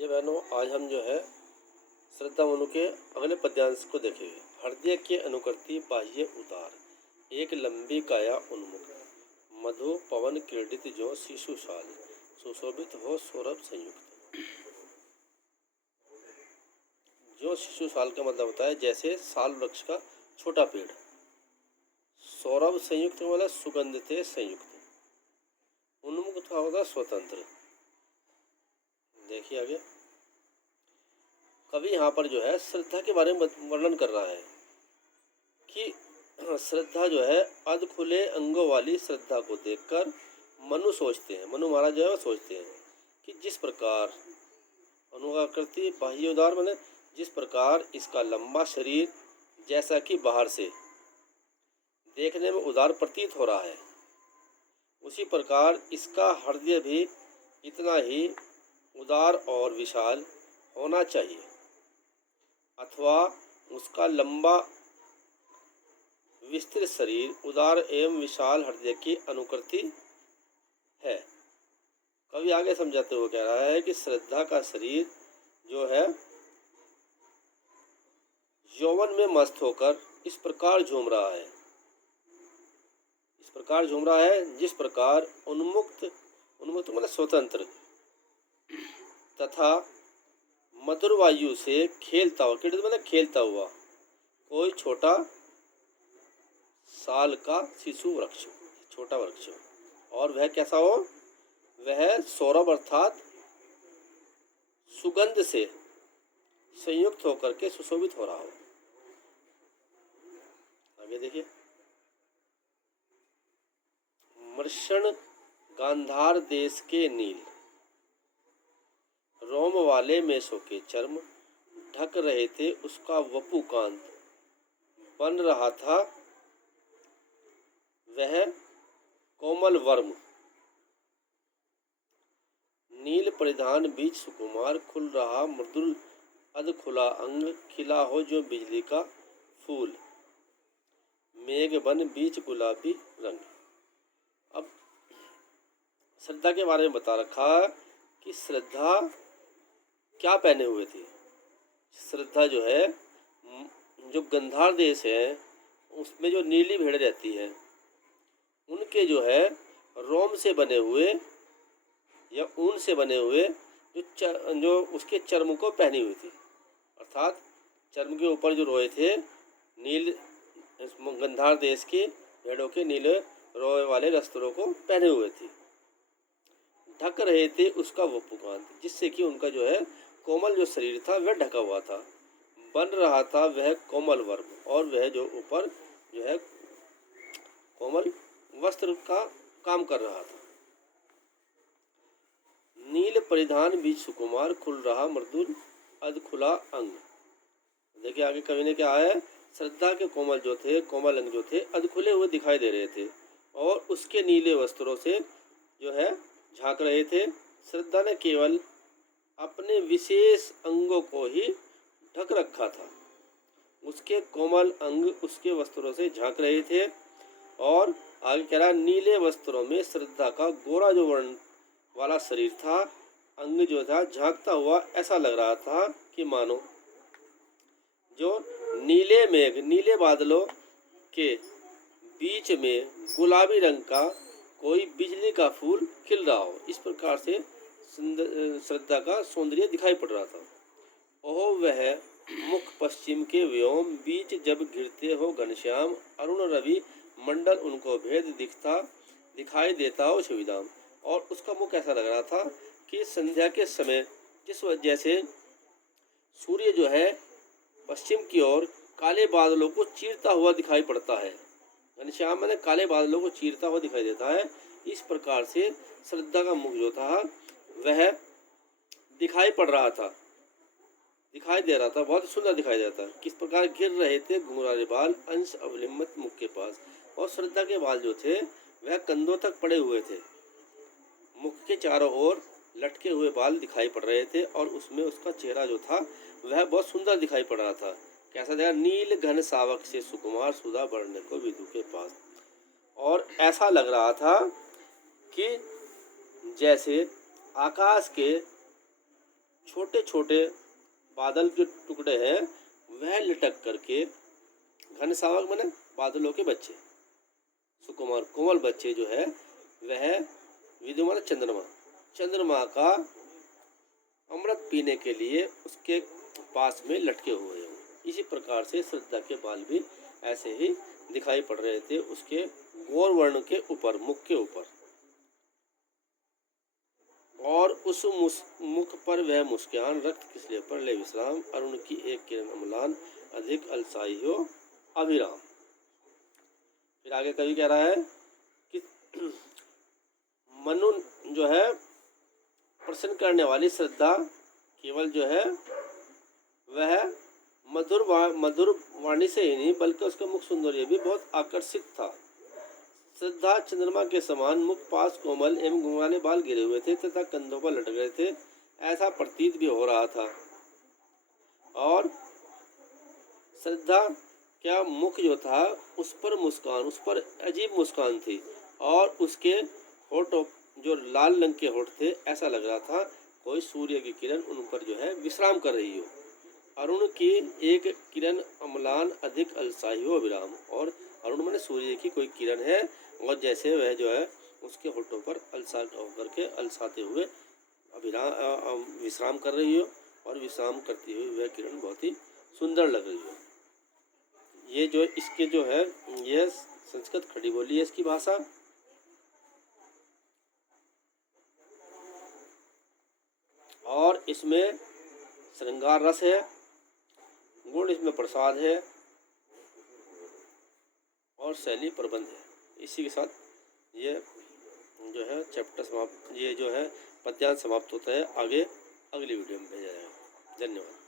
ये बहनों, आज हम जो है श्रद्धा मनु के अगले पद्यांश को देखेंगे। हृदय के अनुकर्ती बाह्य उतार, एक लंबी काया उन्मुख, मधु पवन क्रीडित जो शिशुशाल, सुशोभित हो सौरभ संयुक्त। जो शिशुशाल का मतलब होता है जैसे साल वृक्ष का छोटा पेड़। सौरभ संयुक्त मतलब सुगंध से संयुक्त। उन्मुख का होता स्वतंत्र। देखिए आगे, कवि यहाँ पर जो है श्रद्धा के बारे में वर्णन कर रहा है कि श्रद्धा जो है अध खुले अंगों वाली श्रद्धा को देखकर मनु महाराज जो है सोचते हैं कि जिस प्रकार अनुकृति बाह्य उदार माने जिस प्रकार इसका लंबा शरीर जैसा कि बाहर से देखने में उदार प्रतीत हो रहा है, उसी प्रकार इसका हृदय भी इतना ही उदार और विशाल होना चाहिए, अथवा उसका लंबा विस्तृत शरीर उदार एवं विशाल हृदय की अनुकृति है। कवि आगे समझाते हुए कह रहा है कि श्रद्धा का शरीर जो है यौवन में मस्त होकर इस प्रकार झूम रहा है जिस प्रकार उन्मुक्त मतलब स्वतंत्र तथा मधुर वायु से खेलता हुआ, मतलब खेलता हुआ कोई छोटा साल का शिशु वृक्ष, छोटा वृक्ष, और वह कैसा हो, वह सौरभ अर्थात सुगंध से संयुक्त होकर के सुशोभित हो रहा हो। आगे देखिए, मृषण गांधार देश के नील रोम वाले मेषों के चर्म ढक रहे थे उसका वपु कांत, बन रहा था वह कोमल वर्म। नील परिधान बीच सुकुमार खुल रहा मृदुल अध खुला अंग, खिला हो जो बिजली का फूल, मेघ बन बीच गुलाबी रंग। अब श्रद्धा के बारे में बता रखा कि श्रद्धा क्या पहने हुए थी। श्रद्धा जो है जो गंधार देश है उसमें जो नीली भेड़ रहती है उनके जो है रोम से बने हुए या ऊन से बने हुए जो उसके चर्म को पहनी हुई थी, अर्थात चर्म के ऊपर जो रोए थे नील गंधार देश की भेड़ों के नीले रोए वाले वस्त्रों को पहने हुए थे, ढक रहे थे उसका वपुकांत, जिससे कि उनका जो है कोमल जो शरीर था वह ढका हुआ था, बन रहा था वह कोमल वर्म, और वह जो ऊपर जो है कोमल वस्त्र का काम कर रहा था। नील परिधान बीच सुकुमार खुल रहा मृदुल अध खुला अंग। देखिए आगे कवि ने क्या है, श्रद्धा के कोमल अंग जो थे अध खुले हुए दिखाई दे रहे थे और उसके नीले वस्त्रों से जो है झांक रहे थे। श्रद्धा ने केवल अपने विशेष अंगों को ही ढक रखा था, उसके कोमल अंग उसके वस्त्रों से झांक रहे थे। और आगे कह रहा, नीले वस्त्रों में श्रद्धा का गोरा जो वर्ण वाला शरीर था, अंग जो था झांकता हुआ ऐसा लग रहा था कि मानो जो नीले मेघ, नीले बादलों के बीच में गुलाबी रंग का कोई बिजली का फूल खिल रहा हो। इस प्रकार से श्रद्धा का सौंदर्य दिखाई पड़ रहा था। ओह वह मुख पश्चिम के व्योम बीच जब गिरते हो घनश्याम, अरुण रवि मंडल उनको भेद दिखाई देता हो छविधाम। और उसका मुख ऐसा लग रहा था कि संध्या के समय जिस वजह से सूर्य जो है पश्चिम की ओर काले बादलों को चीरता हुआ दिखाई पड़ता है। घनश्याम मैंने काले बादलों को चीरता हुआ दिखाई देता है। इस प्रकार से श्रद्धा का मुख जो था वह दिखाई पड़ रहा था, दिखाई दे रहा था, बहुत सुंदर दिखाई देता है। किस प्रकार गिर रहे थे घुंघराले बाल अंश अवलिम्बित मुख के पास, और श्रद्धा के बाल जो थे वह कंधों तक पड़े हुए थे, मुख के चारों ओर लटके हुए बाल दिखाई पड़ रहे थे, और उसमें उसका चेहरा जो था वह बहुत सुंदर दिखाई पड़ रहा था। कैसा देखा, नील घन सावक से सुकुमार सुधा बढ़ने को विदु के पास। और ऐसा लग रहा था कि जैसे आकाश के छोटे छोटे बादल के टुकड़े हैं वह लटक करके, घन सावक माने बादलों के बच्चे, सुकुमार कोमल बच्चे जो है वह विदु माने चंद्रमा, चंद्रमा का अमृत पीने के लिए उसके पास में लटके हुए हैं। इसी प्रकार से श्रद्धा के बाल भी ऐसे ही दिखाई पड़ रहे थे उसके गौर वर्ण के ऊपर, मुख के ऊपर। और उस मुख पर वह मुस्कान, रक्त किसले पर ले विश्राम, अरुण की एक किरण अम्लान, अधिक अलसाई हो अभिराम। फिर आगे कवि कह रहा है कि मनु जो है प्रसन्न करने वाली श्रद्धा केवल जो है वह मधुर वाणी से ही नहीं बल्कि उसका मुख सौंदर्य भी बहुत आकर्षित था। श्रद्धा चंद्रमा के समान मुख, पास कोमल एवं घुंघराले बाल गिरे हुए थे तथा कंधों पर लटक रहे थे, ऐसा प्रतीत भी हो रहा था। और श्रद्धा क्या मुख जो था उस पर मुस्कान, उस पर अजीब मुस्कान थी, और उसके होठों जो लाल रंग के होठ थे, ऐसा लग रहा था कोई सूर्य की किरण उन पर जो है विश्राम कर रही हो। अरुण की एक किरण अम्लान, अधिक अलसाई हो विराम। और अरुण माने सूर्य की कोई किरण है और जैसे वह जो है उसके होठों पर अलसा होकर के अलसाते हुए अभिराम विश्राम कर रही हो, और विश्राम करती हुई वह किरण बहुत ही सुंदर लग रही हो। ये जो इसके जो है ये संस्कृत खड़ी बोली है इसकी भाषा। और इसमें श्रृंगार रस है, गुण इसमें प्रसाद है, और शैली प्रबंध है। इसी के साथ ये जो है चैप्टर समाप्त, ये जो है पद्यांश समाप्त होता है। आगे अगली वीडियो में भेजा जाएगा। धन्यवाद।